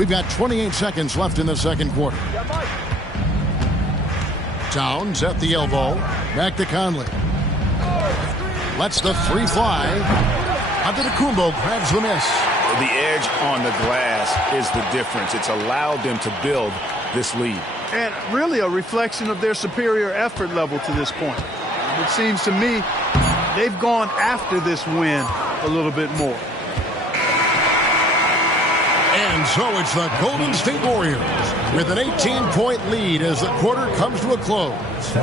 We've got 28 seconds left in the second quarter. Towns at the elbow. Back to Conley. Lets the three fly. Antetokounmpo grabs the miss. The edge on the glass is the difference. It's allowed them to build this lead. And really a reflection of their superior effort level to this point. It seems to me they've gone after this win a little bit more. And so it's the Golden State Warriors with an 18-point lead as the quarter comes to a close.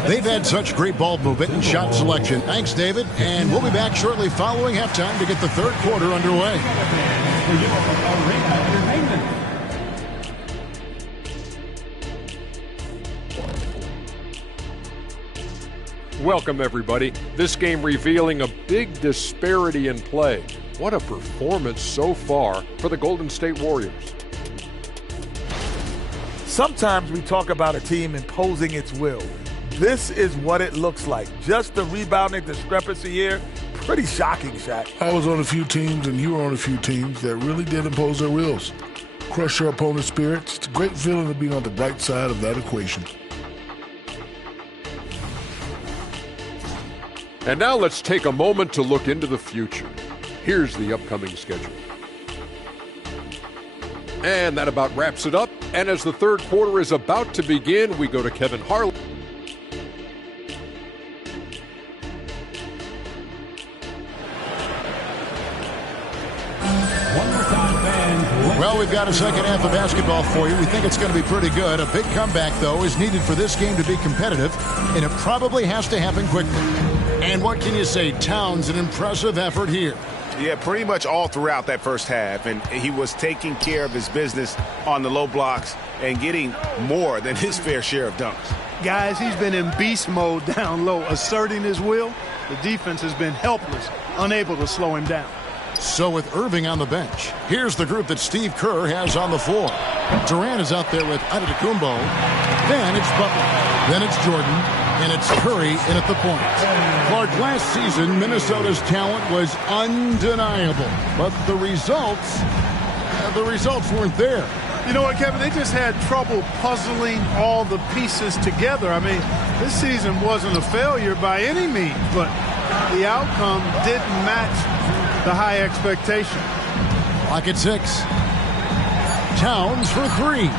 They've had such great ball movement and shot selection. Thanks, David. And we'll be back shortly following halftime to get the third quarter underway. Welcome, everybody. This game revealing a big disparity in play. What a performance so far for the Golden State Warriors. Sometimes we talk about a team imposing its will. This is what it looks like. Just the rebounding discrepancy here, pretty shocking, Shaq. I was on a few teams, and you were on a few teams that really did impose their wills. Crush your opponent's spirits. It's a great feeling to be on the right side of that equation. And now let's take a moment to look into the future. Here's the upcoming schedule. And that about wraps it up. And as the third quarter is about to begin, we go to Kevin Harlan. Well, we've got a second half of basketball for you. We think it's going to be pretty good. A big comeback, though, is needed for this game to be competitive, and it probably has to happen quickly. And what can you say? Towns, an impressive effort here. Yeah, pretty much all throughout that first half, and he was taking care of his business on the low blocks and getting more than his fair share of dunks. Guys, he's been in beast mode down low, asserting his will. The defense has been helpless, unable to slow him down. So with Irving on the bench, here's the group that Steve Kerr has on the floor. Durant is out there with Antetokounmpo. Then it's Butler. Then it's Jordan. And it's Curry in at the point. Clark, last season, Minnesota's talent was undeniable. But the results weren't there. You know what, Kevin? They just had trouble puzzling all the pieces together. I mean, this season wasn't a failure by any means, but the outcome didn't match the high expectation. Clock at 6. Towns for 3.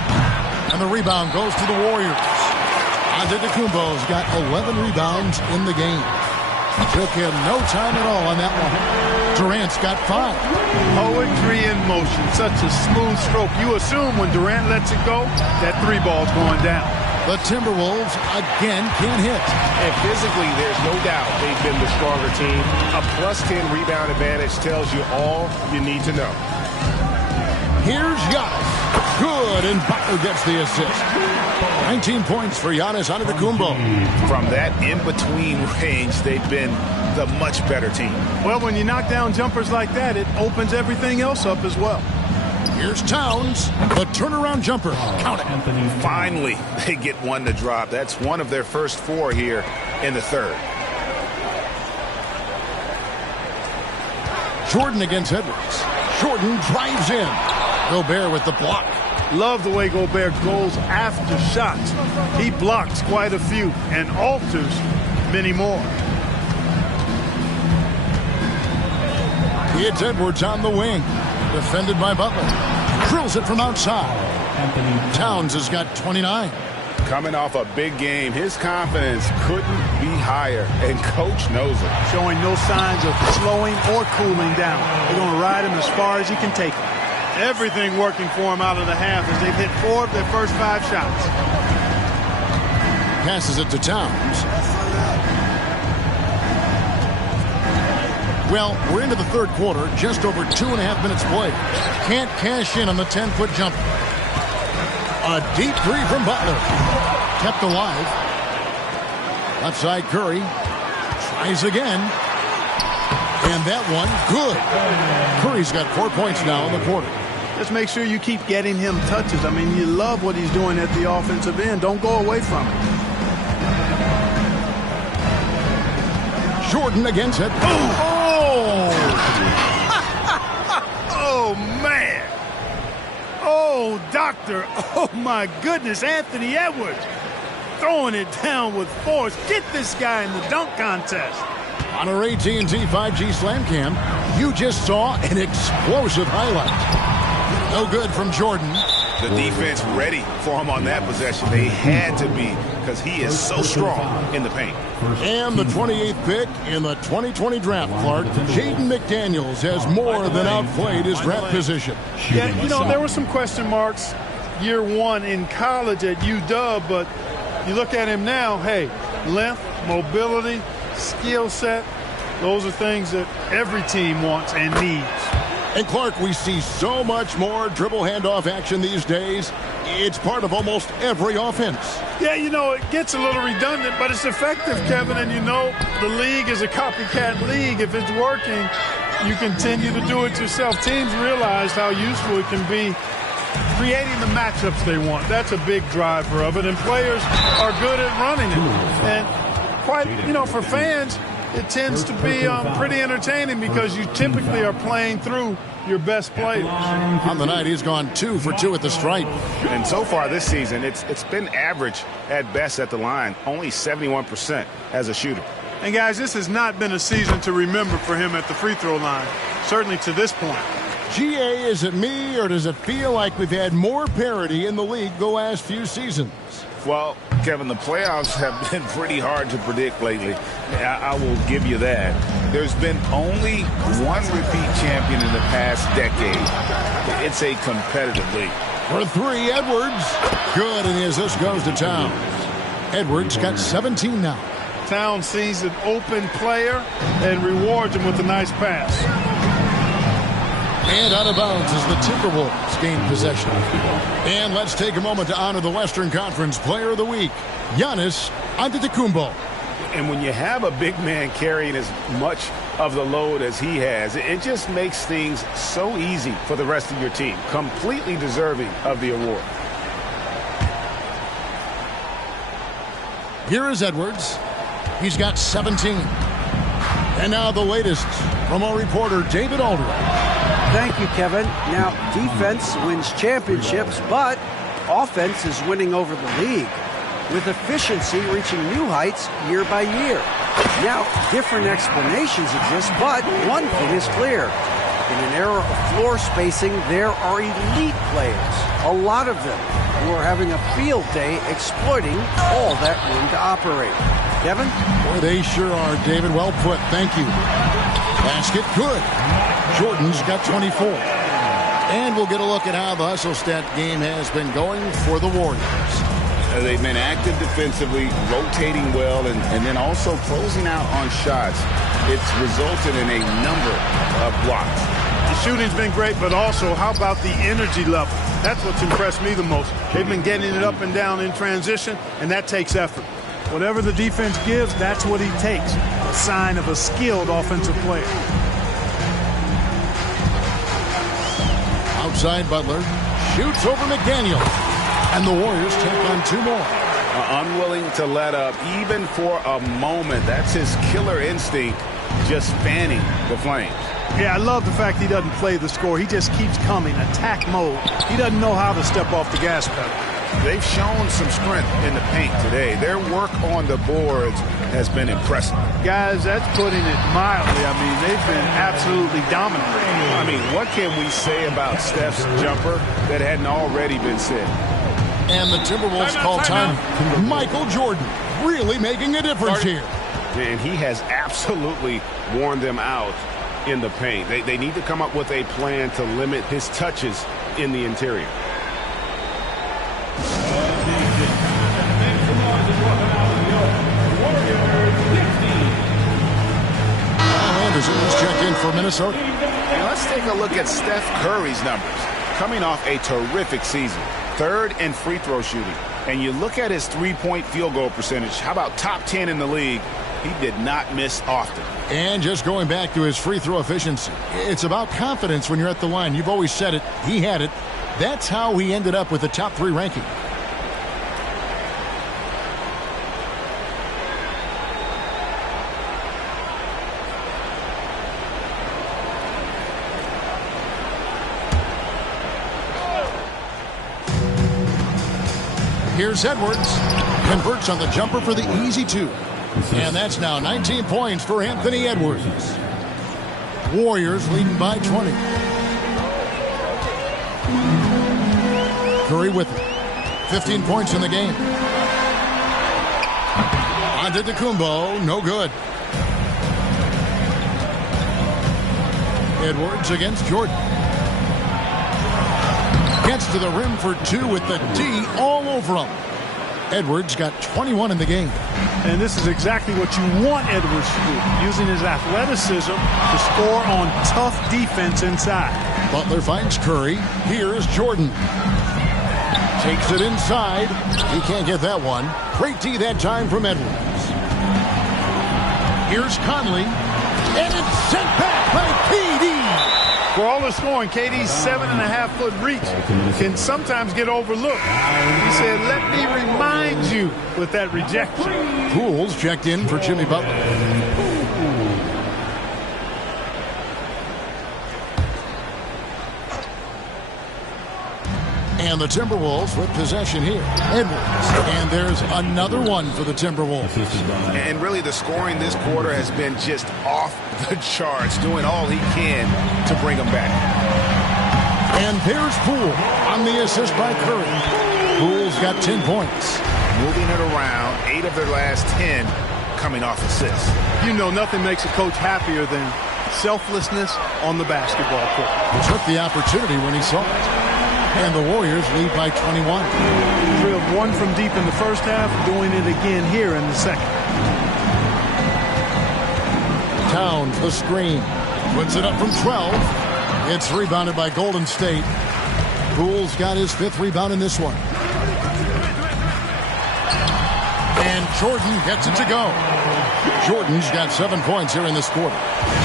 And the rebound goes to the Warriors. Antetokounmpo's got 11 rebounds in the game. Took him no time at all on that one. Durant's got 5. Poetry in motion. Such a smooth stroke. You assume when Durant lets it go, that 3 ball's going down. The Timberwolves again can't hit. And physically, there's no doubt they've been the stronger team. A +10 rebound advantage tells you all you need to know. Here's Giannis. Good, and Butler gets the assist. 19 points for Giannis Antetokounmpo. From that in-between range, they've been the much better team. Well, when you knock down jumpers like that, it opens everything else up as well. Here's Towns, the turnaround jumper. Count it. Finally, they get one to drop. That's one of their first 4 here in the third. Jordan against Edwards. Jordan drives in. Gobert with the block. Love the way Gobert goes after shots. He blocks quite a few and alters many more. It's Edwards on the wing. Defended by Butler. Drills it from outside. Towns has got 29. Coming off a big game, his confidence couldn't be higher, and coach knows it. Showing no signs of slowing or cooling down. They're going to ride him as far as he can take him. Everything working for him out of the half as they've hit 4 of their first 5 shots. Passes it to Towns. Well, we're into the third quarter, just over 2.5 minutes played. Can't cash in on the 10-foot jumper. A deep 3 from Butler. Kept alive. Left side Curry. Tries again. And that one, good. Curry's got 4 points now in the quarter. Just make sure you keep getting him touches. I mean, you love what he's doing at the offensive end. Don't go away from it. Jordan against it. Oh! Oh, man. Oh, Oh, doctor. Oh, my goodness. Anthony Edwards throwing it down with force. Get this guy in the dunk contest. On our AT&T 5G Slam Cam, you just saw an explosive highlight. No good from Jordan. The defense ready for him on that possession. They had to be, because he is so strong in the paint. And the 28th pick in the 2020 draft, Clark, Jaden McDaniels has more than outplayed his draft position. Yeah, you know, there were some question marks year one in college at UW, but you look at him now, hey, length, mobility, skill set, those are things that every team wants and needs. And Clark, we see so much more dribble handoff action these days. It's part of almost every offense. Yeah, you know, it gets a little redundant, but it's effective, Kevin. And you know, the league is a copycat league. If it's working, you continue to do it yourself. Teams realize how useful it can be creating the matchups they want. That's a big driver of it, and players are good at running it. And quite, you know, for fans, it tends to be pretty entertaining because you typically are playing through your best players. On the night, he's gone 2 for 2 at the stripe. And so far this season, it's been average at best at the line, only 71% as a shooter. And guys, this has not been a season to remember for him at the free throw line, certainly to this point. GA, is it me, or does it feel like we've had more parity in the league the last few seasons? Well, Kevin, the playoffs have been pretty hard to predict lately. I will give you that. There's been only one repeat champion in the past decade. It's a competitive league. For 3, Edwards. Good, and as this goes to Towns. Edwards got 17 now. Towns sees an open player and rewards him with a nice pass. And out of bounds is the Timberwolves gain possession. And let's take a moment to honor the Western Conference Player of the Week, Giannis Antetokounmpo. And when you have a big man carrying as much of the load as he has, it just makes things so easy for the rest of your team. Completely deserving of the award. Here is Edwards. He's got 17. And now the latest from our reporter, David Aldridge. Thank you, Kevin. Now, defense wins championships, but offense is winning over the league, with efficiency reaching new heights year by year. Now, different explanations exist, but one thing is clear. In an era of floor spacing, there are elite players, a lot of them, who are having a field day exploiting all that room to operate. Kevin? Boy, they sure are, David. Well put. Thank you. Basket good. Jordan's got 24. And we'll get a look at how the hustle stat game has been going for the Warriors. They've been active defensively, rotating well, and then also closing out on shots. It's resulted in a number of blocks. The shooting's been great, but also how about the energy level? That's what's impressed me the most. They've been getting it up and down in transition, and that takes effort. Whatever the defense gives, that's what he takes. A sign of a skilled offensive player. Outside Butler. Shoots over McDaniel. And the Warriors take on 2 more. Unwilling to let up even for a moment. That's his killer instinct, just fanning the flames. Yeah, I love the fact he doesn't play the score. He just keeps coming, attack mode. He doesn't know how to step off the gas pedal. They've shown some strength in the paint today. Their work on the boards has been impressive. Guys, that's putting it mildly. I mean, they've been absolutely dominant. I mean, what can we say about Steph's jumper that hadn't already been said? And the Timberwolves call time. Michael Jordan really making a difference here. And he has absolutely worn them out in the paint. They need to come up with a plan to limit his touches in the interior. Anderson has checked in for Minnesota. And let's take a look at Steph Curry's numbers. Coming off a terrific season. 3rd in free throw shooting. And you look at his 3-point field goal percentage. How about top 10 in the league? He did not miss often. And just going back to his free throw efficiency. It's about confidence when you're at the line. You've always said it. He had it. That's how he ended up with the top 3 ranking. Here's Edwards. Converts on the jumper for the easy 2. And that's now 19 points for Anthony Edwards. Warriors leading by 20. Curry with it. 15 points in the game. Antetokounmpo, no good. Edwards against Jordan. Gets to the rim for 2 with the D all over him. Edwards got 21 in the game. And this is exactly what you want Edwards to do, using his athleticism to score on tough defense inside. Butler finds Curry. Here is Jordan. Takes it inside. He can't get that one. Great D that time from Edwards. Here's Conley. And it's sent back by KD. For all the scoring, KD's 7.5-foot reach can sometimes get overlooked. He said, let me remind you with that rejection. Poole's checked in for Jimmy Butler. And the Timberwolves with possession here. Edwards. And there's another one for the Timberwolves. And really the scoring this quarter has been just off the charts, doing all he can to bring them back. And there's Poole on the assist by Curry. Poole's got 10 points. Moving it around, 8 of their last 10 coming off assists. You know, nothing makes a coach happier than selflessness on the basketball court. He took the opportunity when he saw it. And the Warriors lead by 21. Drilled 1 from deep in the first half, doing it again here in the second. Towns, the screen. Puts it up from 12. It's rebounded by Golden State. Poole's got his 5th rebound in this one. And Jordan gets it to go. Jordan's got 7 points here in this quarter.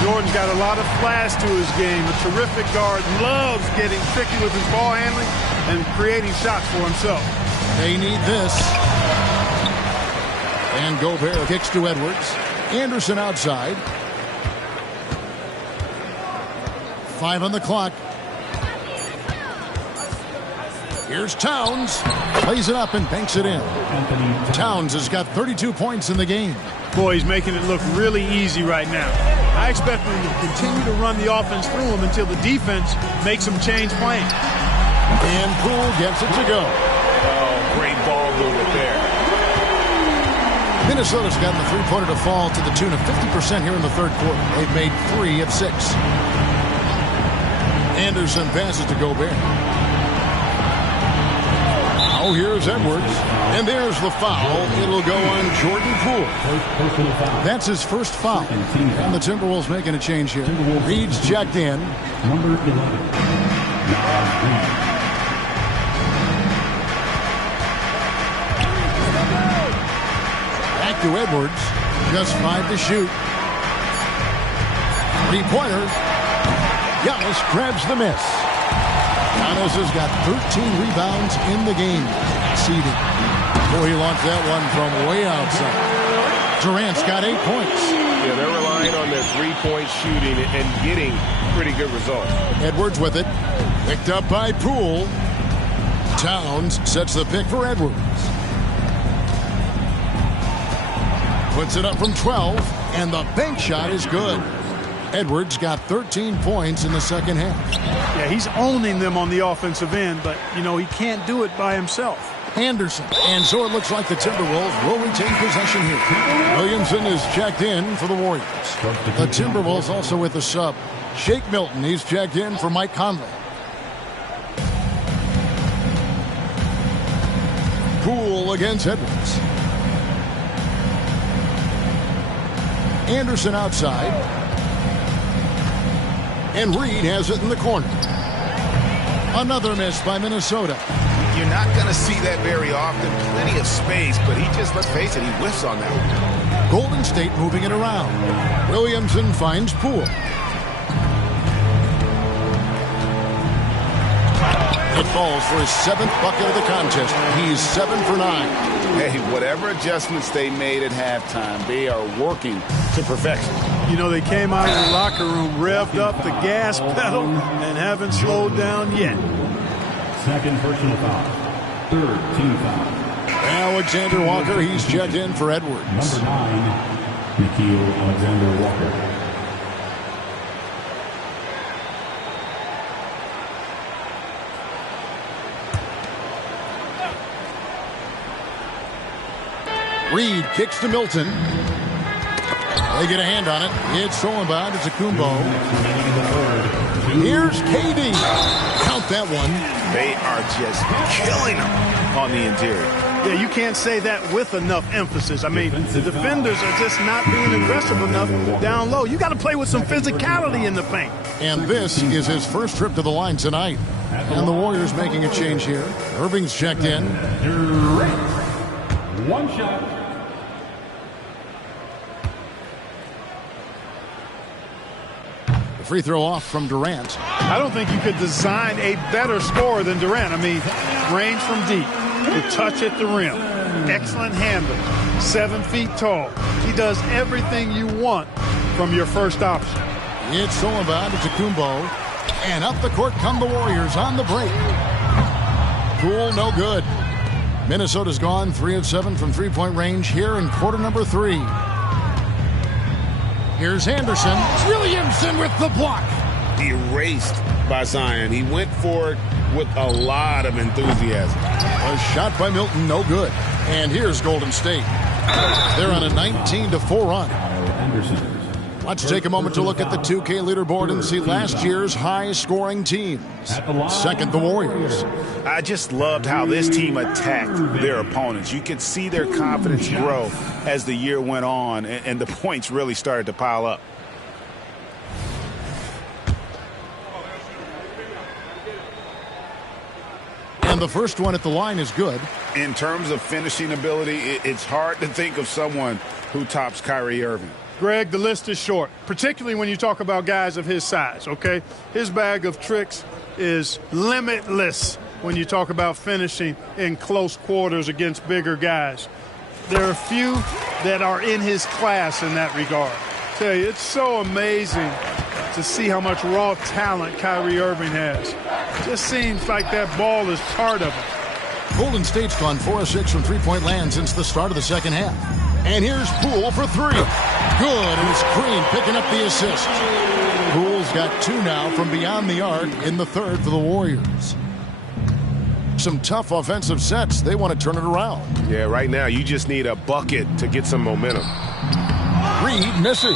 Jordan's got a lot of flash to his game. A terrific guard, loves getting tricky with his ball handling and creating shots for himself. They need this. And Gobert kicks to Edwards. Anderson outside. 5 on the clock. Here's Towns. Plays it up and banks it in. Towns has got 32 points in the game. Boy, he's making it look really easy right now. I expect him to continue to run the offense through him until the defense makes him change plans. And Poole gets it to go. Oh, great ball movement there. Minnesota's gotten the three-pointer to fall to the tune of 50% here in the third quarter. They've made 3 of 6. Anderson passes to Gobert. Now here's Edwards. And there's the foul. It'll go on Jordan Poole. That's his first foul. And the Timberwolves making a change here. Reed's checked in. Number 11. Back to Edwards. Just 5 to shoot. 3-pointer. Giannis grabs the miss. Giannis has got 13 rebounds in the game. Seeding. Boy, he launched that one from way outside. Durant's got 8 points. Yeah, they're relying on their three-point shooting and getting pretty good results. Edwards with it. Picked up by Poole. Towns sets the pick for Edwards. Puts it up from 12, and the bank shot is good. Edwards got 13 points in the second half. Yeah, he's owning them on the offensive end, but, you know, he can't do it by himself. Anderson. And so it looks like the Timberwolves will retain possession here. Williamson is checked in for the Warriors. The Timberwolves also with a sub. Shake Milton, he's checked in for Mike Conley. Poole against Edwards. Anderson outside. And Reed has it in the corner. Another miss by Minnesota. You're not going to see that very often. Plenty of space, but he just, let's face it, he whiffs on that one. Golden State moving it around. Williamson finds Poole. It falls for his 7th bucket of the contest. He's 7 for 9. Hey, whatever adjustments they made at halftime, they are working to perfection. You know, they came out of the locker room, revved up the gas pedal, and haven't slowed down yet. Second personal foul. Third team foul. Alexander Walker, he's checked in for Edwards. Number 9, Nickeil Alexander-Walker. Reed kicks to Milton. They get a hand on it. It's Solomon. It's Akumbo. Here's KD. Count that one. They are just killing them on the interior. Yeah, you can't say that with enough emphasis. I mean, the defenders are just not being aggressive enough down low. You got to play with some physicality in the paint. And this is his first trip to the line tonight. And the Warriors making a change here. Irving's checked in. One shot. The free throw off from Durant. I don't think you could design a better scorer than Durant. I mean, range from deep, the touch at the rim, excellent handle, 7 feet tall. He does everything you want from your first option. It's Solomon. It's Akumbo. And up the court come the Warriors on the break. Poole, no good. Minnesota's gone 3 of 7 from three-point range here in quarter number 3. Here's Anderson. Williamson with the block. Erased by Zion. He went for it with a lot of enthusiasm. A shot by Milton, no good. And here's Golden State. They're on a 19-4 run. Anderson. Let's take a moment to look at the 2K leaderboard and see last year's high-scoring teams. Second, the Warriors. I just loved how this team attacked their opponents. You could see their confidence grow as the year went on, and the points really started to pile up. And the first one at the line is good. In terms of finishing ability, it's hard to think of someone who tops Kyrie Irving. Greg, the list is short, particularly when you talk about guys of his size, okay? His bag of tricks is limitless when you talk about finishing in close quarters against bigger guys. There are few that are in his class in that regard. I tell you, it's so amazing to see how much raw talent Kyrie Irving has. Just seems like that ball is part of it. Golden State's gone 4 of 6 from three-point land since the start of the second half. And here's Poole for 3. Good, and it's Green picking up the assist. Poole's got 2 now from beyond the arc in the third for the Warriors. Some tough offensive sets. They want to turn it around. Yeah, right now you just need a bucket to get some momentum. Reed misses.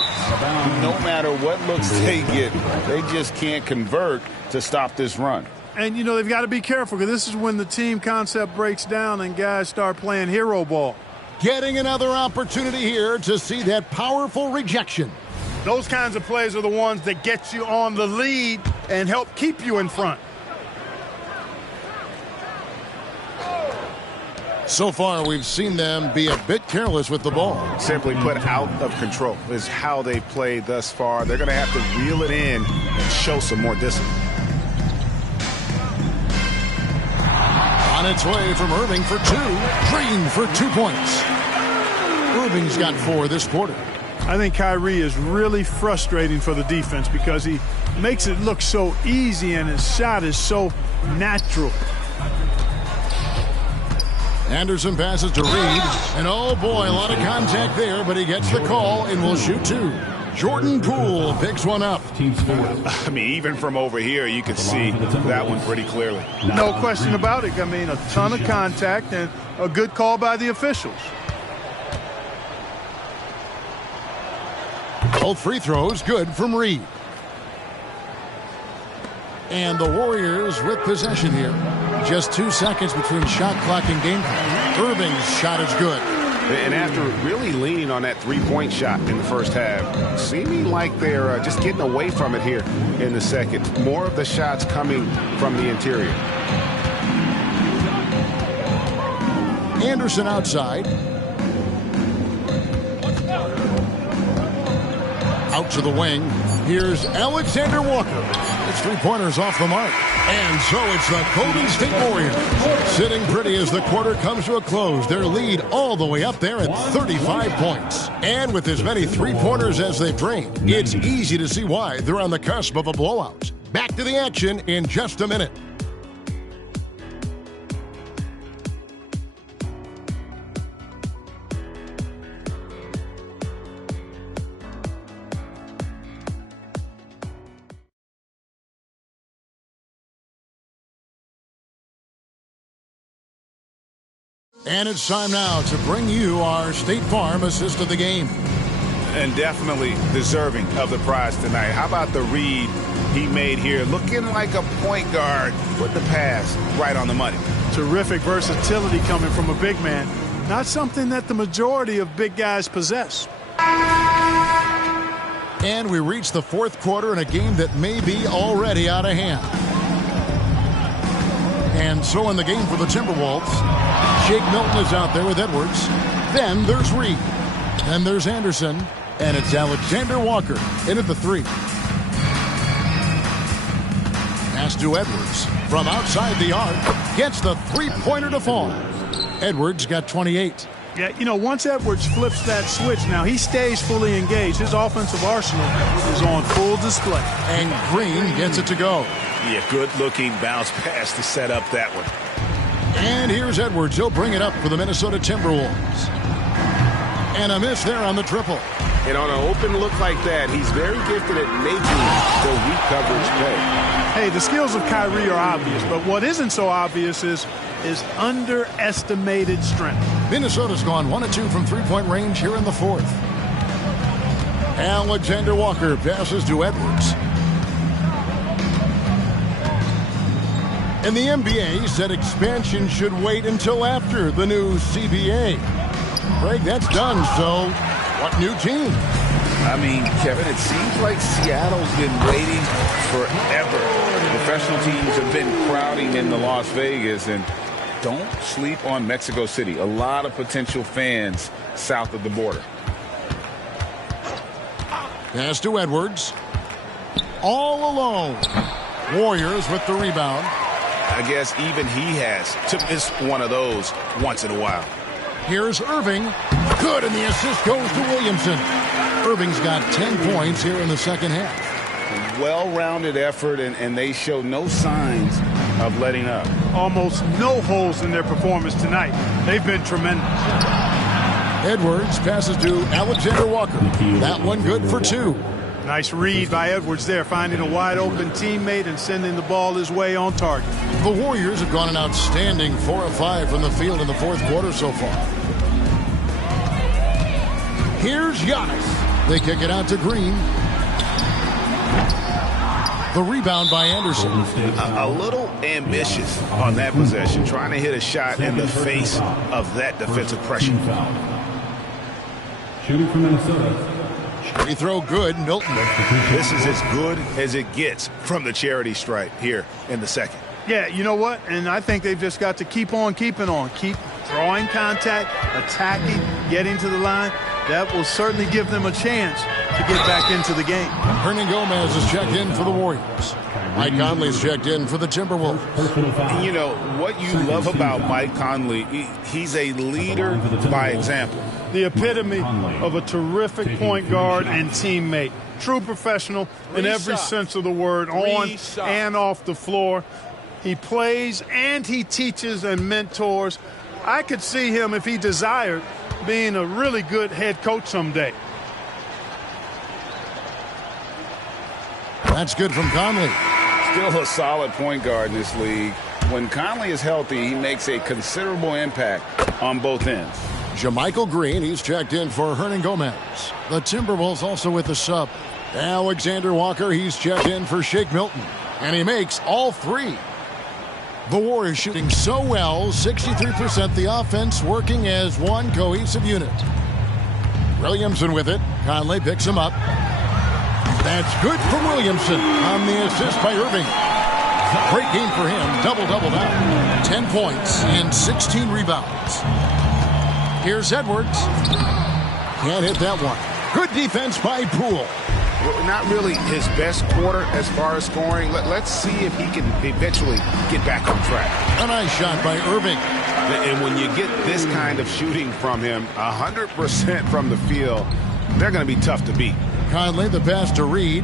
No matter what looks they get, they just can't convert to stop this run. And, you know, they've got to be careful because this is when the team concept breaks down and guys start playing hero ball. Getting another opportunity here to see that powerful rejection. Those kinds of plays are the ones that get you on the lead and help keep you in front. So far, we've seen them be a bit careless with the ball. Simply put, out of control is how they played thus far. They're going to have to reel it in and show some more discipline. On its way from Irving for 2. Green for 2 points. Irving's got 4 this quarter. I think Kyrie is really frustrating for the defense because he makes it look so easy and his shot is so natural. Anderson passes to Reed. And oh boy, a lot of contact there, but he gets the call and will shoot 2. Jordan Poole picks one up. I mean, even from over here, you could see that one pretty clearly. No question about it. I mean, a ton of contact and a good call by the officials. Both free throws good from Reed. And the Warriors with possession here. Just 2 seconds between shot clock and game clock. Irving's shot is good. And after really leaning on that three-point shot in the first half, seeming like they're just getting away from it here in the second. More of the shots coming from the interior. Anderson outside. Out to the wing. Here's Alexander Walker. It's 3-pointers off the mark. And so it's the Golden State Warriors sitting pretty as the quarter comes to a close. Their lead all the way up there at 35 points. And with as many 3-pointers as they've drained, it's easy to see why they're on the cusp of a blowout. Back to the action in just a minute. And it's time now to bring you our State Farm assist of the game. And definitely deserving of the prize tonight. How about the read he made here? Looking like a point guard. Put the pass right on the money. Terrific versatility coming from a big man. Not something that the majority of big guys possess. And we reach the fourth quarter in a game that may be already out of hand. And so in the game for the Timberwolves, Shake Milton is out there with Edwards. Then there's Reed. Then there's Anderson. And it's Alexander Walker in at the 3. Pass to Edwards from outside the arc. Gets the three-pointer to fall. Edwards got 28. Yeah, you know, once Edwards flips that switch, now he stays fully engaged. His offensive arsenal is on full display. And Green gets it to go. Yeah, good-looking bounce pass to set up that one. And here's Edwards. He'll bring it up for the Minnesota Timberwolves. And a miss there on the triple. And on an open look like that, he's very gifted at making the weak coverage pay. Hey, the skills of Kyrie are obvious, but what isn't so obvious is underestimated strength. Minnesota's gone 1 of 2 from three-point range here in the fourth. Alexander Walker passes to Edwards. And the NBA said expansion should wait until after the new CBA. Greg, that's done, so what new team? I mean, Kevin, it seems like Seattle's been waiting forever. Professional teams have been crowding into Las Vegas, and don't sleep on Mexico City. A lot of potential fans south of the border. Pass to Edwards. All alone. Warriors with the rebound. I guess even he has to miss one of those once in a while. Here's Irving. Good, and the assist goes to Williamson. Irving's got 10 points here in the second half. Well-rounded effort, and they show no signs of letting up. Almost no holes in their performance tonight. They've been tremendous. Edwards passes to Alexander Walker. That one good for 2. Nice read by Edwards there, finding a wide-open teammate and sending the ball his way on target. The Warriors have gone an outstanding 4 of 5 from the field in the fourth quarter so far. Here's Giannis. They kick it out to Green. The rebound by Anderson. A little ambitious on that possession, trying to hit a shot in the face of that defensive pressure. Shooting from Minnesota. Free throw good, Milton. This is as good as it gets from the charity stripe here in the second. Yeah, you know what? And I think they've just got to keep on keeping on. Keep drawing contact, attacking, getting to the line. That will certainly give them a chance to get back into the game. Hernangomez is checked in for the Warriors. Mike Conley's checked in for the Timberwolves. And you know, what you love about Mike Conley, he's a leader by example. The epitome of a terrific point guard and teammate. True professional in every sense of the word, on and off the floor. He plays and he teaches and mentors. I could see him, if he desired, being a really good head coach someday. That's good from Conley. Still a solid point guard in this league. When Conley is healthy, he makes a considerable impact on both ends. JaMychal Green, he's checked in for Hernangomez. The Timberwolves also with the sub. Alexander Walker, he's checked in for Shake Milton. And he makes all 3. The Warriors shooting so well, 63%, the offense working as one cohesive unit. Williamson with it. Conley picks him up. That's good for Williamson on the assist by Irving. Great game for him. Double-double now. 10 points and 16 rebounds. Here's Edwards. Can't hit that one. Good defense by Poole. Well, not really his best quarter as far as scoring. Let's see if he can eventually get back on track. A nice shot by Irving. And when you get this kind of shooting from him, 100% from the field, they're going to be tough to beat. Conley, the pass to Reed.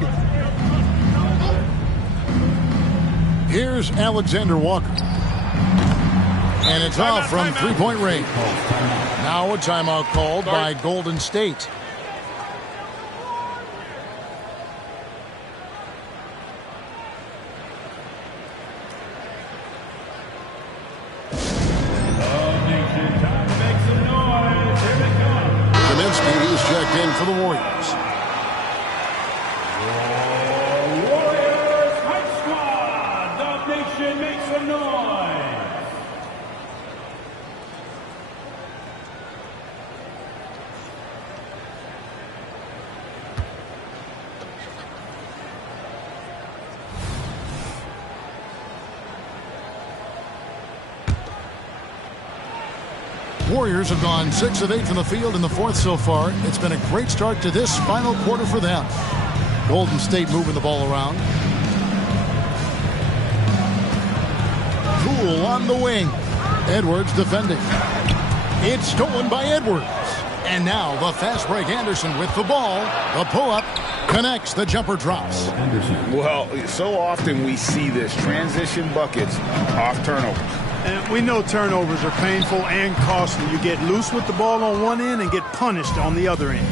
Here's Alexander Walker. And it's off from three-point range. Now a timeout called by Golden State. for the Warriors. Warriors Hype Squad, the nation makes some noise. Warriors have gone 6 of 8 from the field in the fourth so far. It's been a great start to this final quarter for them. Golden State moving the ball around. Poole on the wing. Edwards defending. It's stolen by Edwards. And now the fast break Anderson with the ball. The pull-up connects. The jumper drops. Well, so often we see this. Transition buckets off turnovers. And we know turnovers are painful and costly. You get loose with the ball on one end and get punished on the other end.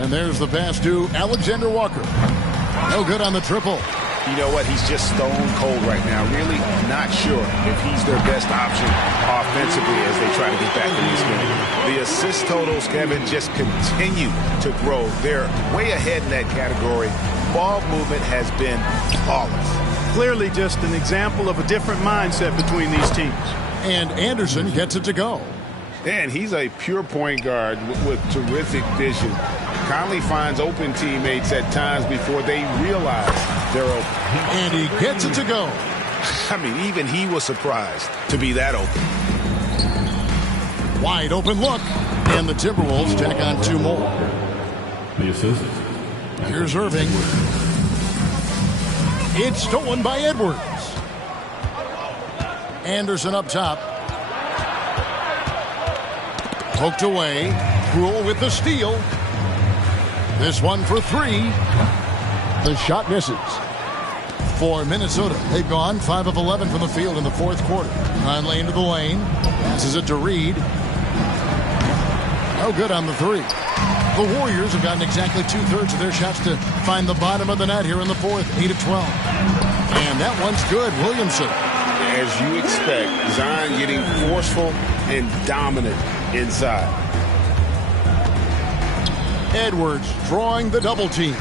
And there's the pass to Alexander Walker. No good on the triple. You know what? He's just stone cold right now. Really not sure if he's their best option offensively as they try to get back in this game. The assist totals, Kevin, just continue to grow. They're way ahead in that category. Ball movement has been flawless. Clearly just an example of a different mindset between these teams. And Anderson gets it to go. And he's a pure point guard with terrific vision. Conley finds open teammates at times before they realize they're open. And he gets it to go. I mean, even he was surprised to be that open. Wide open look. And the Timberwolves tack on 2 more. The assist. Here's Irving. It's stolen by Edwards. Anderson up top. Poked away. Poole with the steal. This one for 3. The shot misses. For Minnesota, they've gone 5 of 11 from the field in the fourth quarter. Conley into the lane. Passes it to Reed. No good on the 3. The Warriors have gotten exactly 2/3 of their shots to find the bottom of the net here in the fourth, 8 of 12. And that one's good. Williamson. As you expect, Zion getting forceful and dominant inside. Edwards drawing the double team.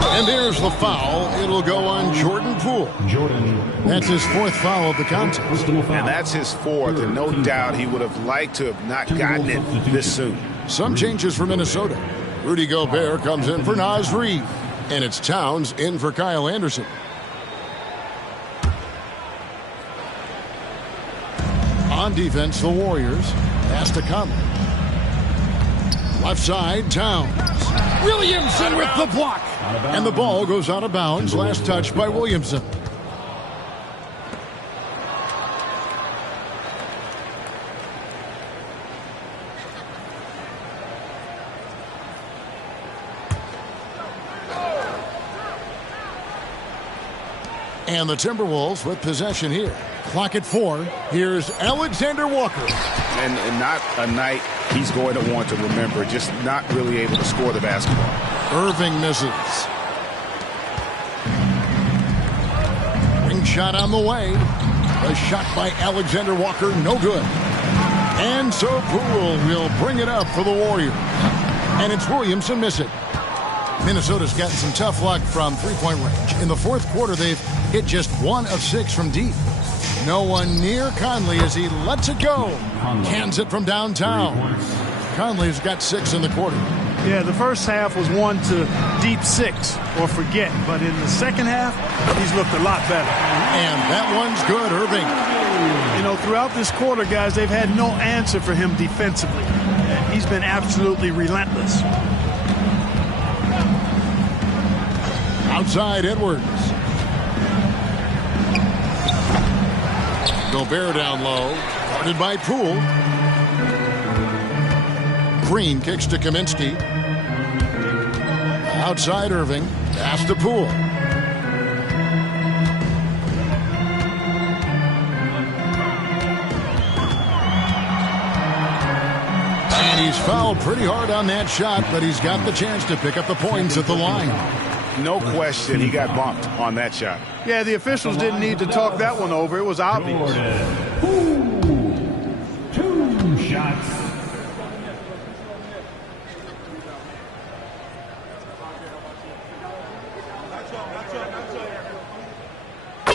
And there's the foul. It'll go on Jordan Poole. That's his 4th foul of the contest. And that's his 4th, and no doubt he would have liked to have not gotten it this soon. Some changes for Minnesota. Rudy Gobert comes in for Naz Reid. And it's Towns in for Kyle Anderson. On defense, the Warriors. Pass to Conley. Left side, Towns. Williamson with the block. And the ball goes out of bounds. Last touch by Williamson. And the Timberwolves with possession here. Clock at 4. Here's Alexander Walker. And not a night he's going to want to remember. Just not really able to score the basketball. Irving misses. Ring shot on the way. A shot by Alexander Walker, no good. And so Poole will bring it up for the Warriors. And it's Williamson missing. Minnesota's gotten some tough luck from three-point range. In the fourth quarter, they've hit just 1 of 6 from deep. No one near Conley as he lets it go. Cans it from downtown. Conley's got 6 in the quarter. Yeah, the first half was 1 to deep 6 or forget. But in the second half, he's looked a lot better. And that one's good, Irving. You know, throughout this quarter, guys, they've had no answer for him defensively. And he's been absolutely relentless. Outside Edwards. Gobert down low. Guarded by Poole. Green kicks to Kaminsky. Outside Irving. Pass to Poole. And he's fouled pretty hard on that shot, but he's got the chance to pick up the points at the line. No question he got bumped on that shot. Yeah, the officials didn't need to talk that one over. It was obvious. 2 shots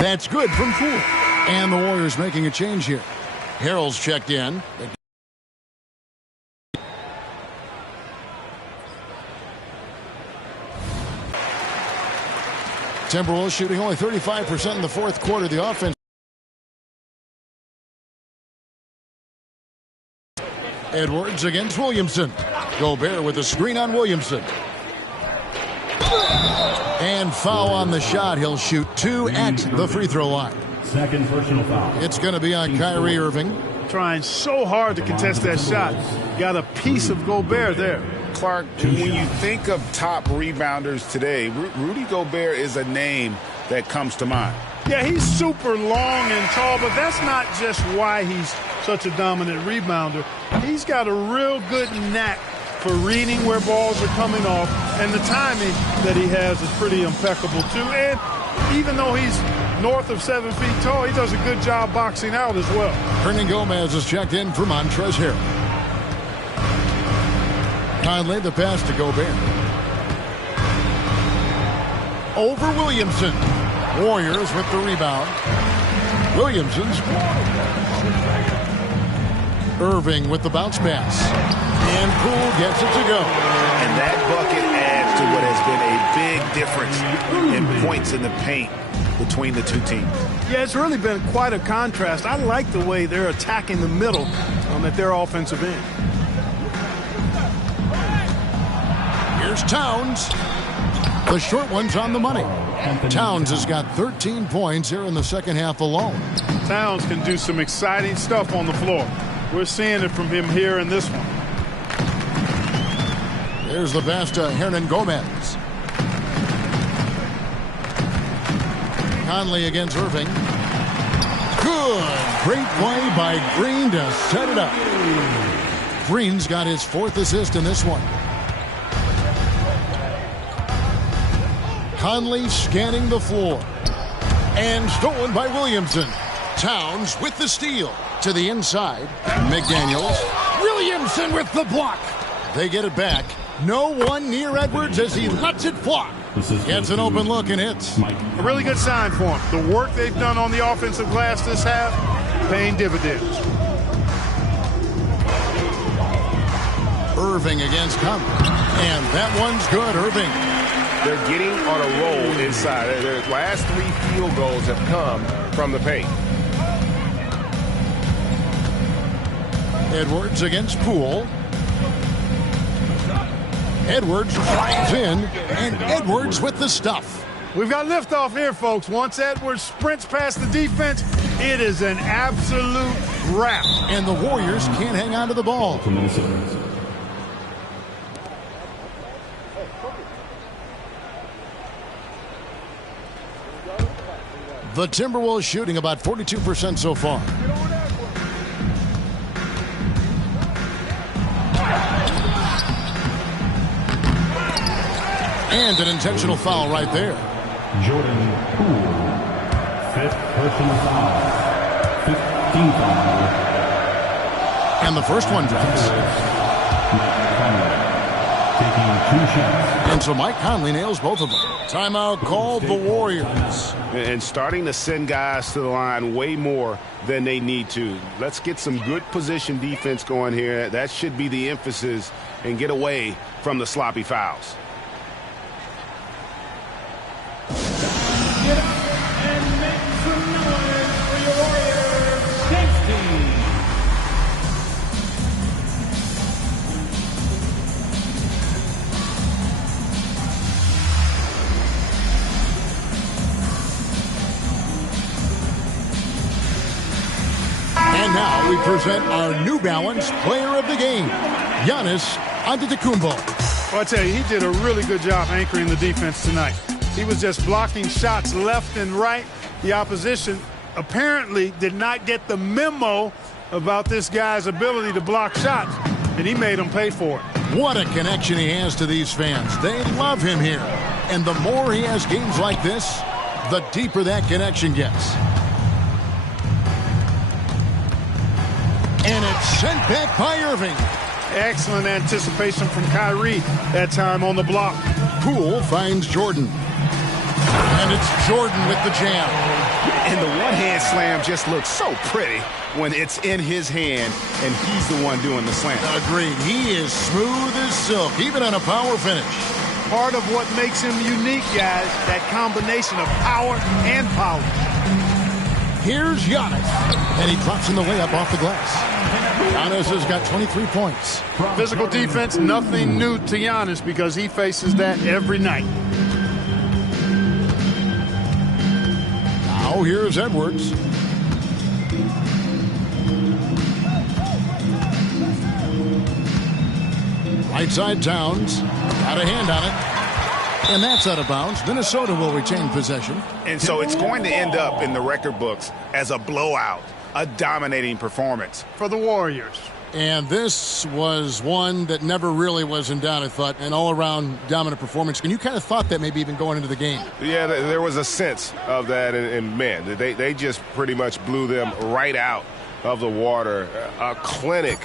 That's good from Poole. And the Warriors making a change here. Harrell's checked in. Timberwolves shooting only 35% in the fourth quarter. The offense. Edwards against Williamson. Gobert with a screen on Williamson. And foul on the shot. He'll shoot 2 at the free throw line. Second personal foul. It's going to be on Kyrie Irving. Trying so hard to contest that shot. Got a piece of Gobert there. Clark, when you think of top rebounders today, Rudy Gobert is a name that comes to mind. Yeah, he's super long and tall, but that's not just why he's such a dominant rebounder. He's got a real good knack for reading where balls are coming off, and the timing that he has is pretty impeccable too. And even though he's north of 7 feet tall, he does a good job boxing out as well. Hernangomez is checked in for Montrezl Harrell. Conley the pass to Gobert. Over Williamson. Warriors with the rebound. Williamson's. Irving with the bounce pass. And Poole gets it to go. And that bucket adds to what has been a big difference in points in the paint between the two teams. Yeah, it's really been quite a contrast. I like the way they're attacking the middle at their offensive end. Here's Towns. The short one's on the money. Towns has got 13 points here in the second half alone. Towns can do some exciting stuff on the floor. We're seeing it from him here in this one. There's the pass to Hernangomez. Conley against Irving. Good. Great play by Green to set it up. Green's got his 4th assist in this one. Conley scanning the floor. And stolen by Williamson. Towns with the steal. To the inside. McDaniels. Williamson with the block. They get it back. No one near Edwards as he lets it fly. Gets an open look and hits. A really good sign for him. The work they've done on the offensive glass this half, paying dividends. Irving against Conley. And that one's good, Irving. They're getting on a roll inside. Their last 3 field goals have come from the paint. Edwards against Poole. Edwards drives in, and Edwards with the stuff. We've got liftoff here, folks. Once Edwards sprints past the defense, it is an absolute wrap. And the Warriors can't hang on to the ball. The Timberwolves shooting about 42% so far. And an intentional foul right there. Jordan Poole, 5th personal foul, 15th foul. And the first one drops. Taking 2 shots. And so Mike Conley nails both of them. Timeout called the Warriors. And starting to send guys to the line way more than they need to. Let's get some good position defense going here. That should be the emphasis, and get away from the sloppy fouls. Get up and make some noise for your Warriors. Safety. And now we present our New Balance Player of the Game, Giannis Antetokounmpo. Well, I tell you, he did a really good job anchoring the defense tonight. He was just blocking shots left and right. The opposition apparently did not get the memo about this guy's ability to block shots, and he made them pay for it. What a connection he has to these fans. They love him here. And the more he has games like this, the deeper that connection gets. And it's sent back by Irving. Excellent anticipation from Kyrie that time on the block. Poole finds Jordan. And it's Jordan with the jam. And the one-hand slam just looks so pretty when it's in his hand and he's the one doing the slam. Agreed. He is smooth as silk, even on a power finish. Part of what makes him unique, guys, that combination of power and polish. Here's Giannis, and he drops in the layup off the glass. Giannis has got 23 points. Physical defense, nothing new to Giannis because he faces that every night. Now here's Edwards. Right side Towns. Got a hand on it. And that's out of bounds. Minnesota will retain possession. And so it's going to end up in the record books as a blowout, a dominating performance for the Warriors. And this was one that never really was in doubt, I thought, an all-around dominant performance. And you kind of thought that maybe even going into the game. Yeah, there was a sense of that, and man, they just pretty much blew them right out of the water. A clinic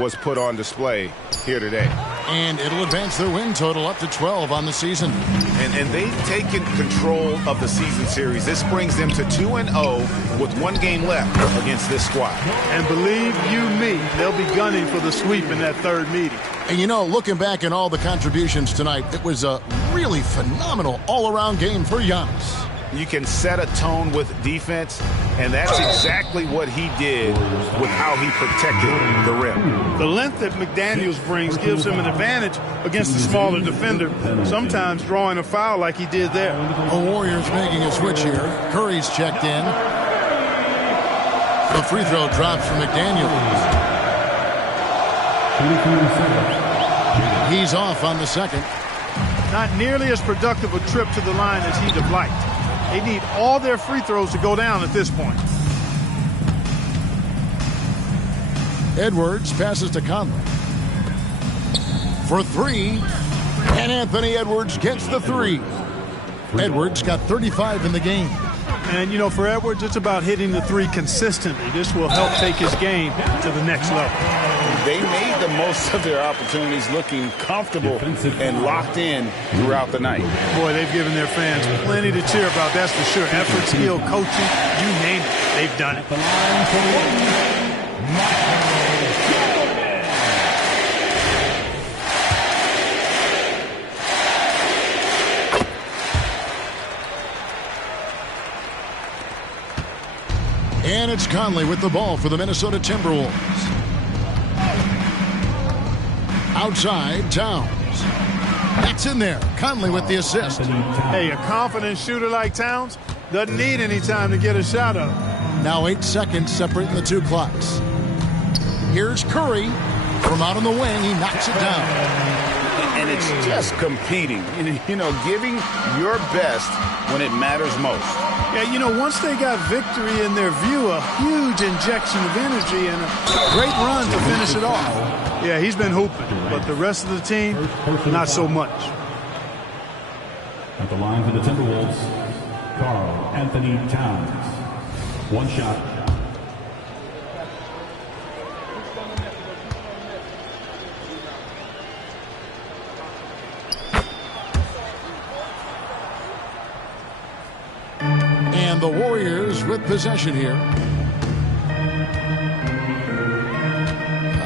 was put on display here today. And it'll advance their win total up to 12 on the season. And they've taken control of the season series. This brings them to 2-0 with one game left against this squad. And believe you me, they'll be gunning for the sweep in that third meeting. And you know, looking back at all the contributions tonight, it was a really phenomenal all-around game for Giannis. You can set a tone with defense, and that's exactly what he did with how he protected the rim. The length that McDaniels brings gives him an advantage against the smaller defender, sometimes drawing a foul like he did there. The Warriors making a switch here. Curry's checked in. The free throw drops from McDaniels. He's off on the second. Not nearly as productive a trip to the line as he'd have liked. They need all their free throws to go down at this point. Edwards passes to Conley. For three, and Anthony Edwards gets the three. Edwards got 35 in the game. And, you know, for Edwards, it's about hitting the three consistently. This will help take his game to the next level. They made the most of their opportunities, looking comfortable and locked in throughout the night. Boy, they've given their fans plenty to cheer about, that's for sure. Effort, skill, coaching, you name it, they've done it. And it's Conley with the ball for the Minnesota Timberwolves. Outside, Towns. That's in there. Conley with the assist. Hey, a confident shooter like Towns doesn't need any time to get a shot up. Now 8 seconds separating the two clocks. Here's Curry. From out on the wing, he knocks it down. And it's just competing, you know, giving your best when it matters most. Yeah, you know, once they got victory in their view, a huge injection of energy and a great run to finish it off. Yeah, he's been hooping, but the rest of the team, not so much. At the line for the Timberwolves, Karl Anthony Towns. One shot. And the Warriors with possession here.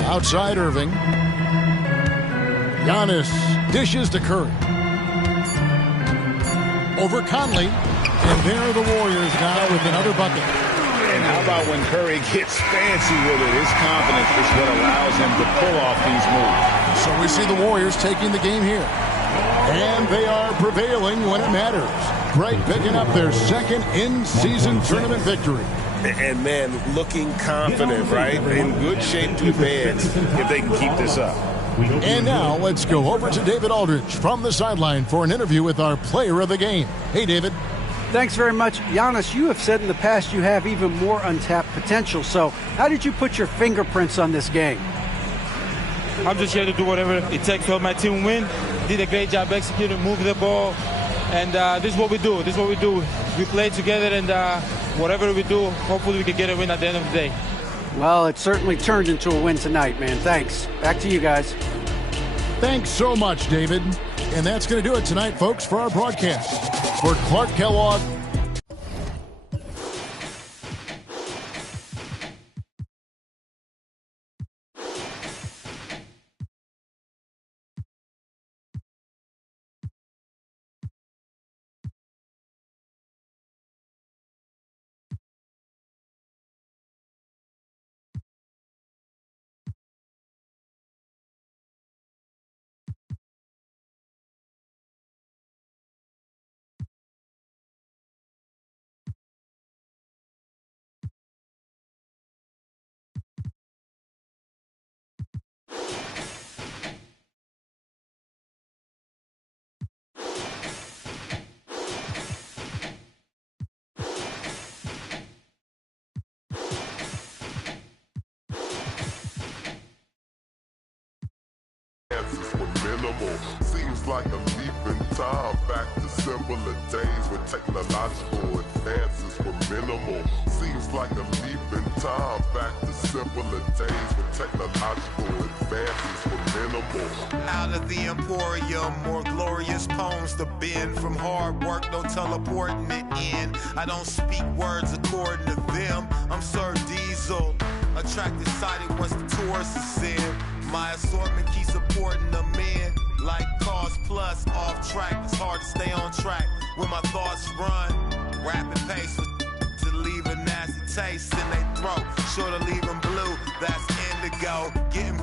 Outside Irving. Giannis dishes to Curry. Over Conley. And there are the Warriors now with another bucket. And how about when Curry gets fancy with it? His confidence is what allows him to pull off these moves. So we see the Warriors taking the game here. And they are prevailing when it matters. Greg picking up their second in-season tournament victory. And, man, looking confident, right? In good shape to advance if they can keep this up. And now let's go over to David Aldridge from the sideline for an interview with our player of the game. Hey, David. Thanks very much. Giannis, you have said in the past you have even more untapped potential. So how did you put your fingerprints on this game? I'm just here to do whatever it takes to help my team win. Did a great job executing, moving the ball. And this is what we do. This is what we do. We play together, and whatever we do, hopefully we can get a win at the end of the day. Well, it certainly turned into a win tonight, man. Thanks. Back to you guys. Thanks so much, David. And that's going to do it tonight, folks, for our broadcast. For Clark Kellogg. advances were minimal. Seems like a leap in time back to simpler days when technological advances were minimal. Seems like a leap in time back to simpler days when technological advances were minimal. Out of the emporium, more glorious poems to bend. From hard work, no teleporting it in. I don't speak words according to them. I'm Sir Diesel, attracted sighted once the tourists is in. My assortment keeps supporting the men. Like Cars Plus, off track, it's hard to stay on track when my thoughts run. Rapid pace to leave a nasty taste in their throat. Sure to leave them blue, that's indigo. Getting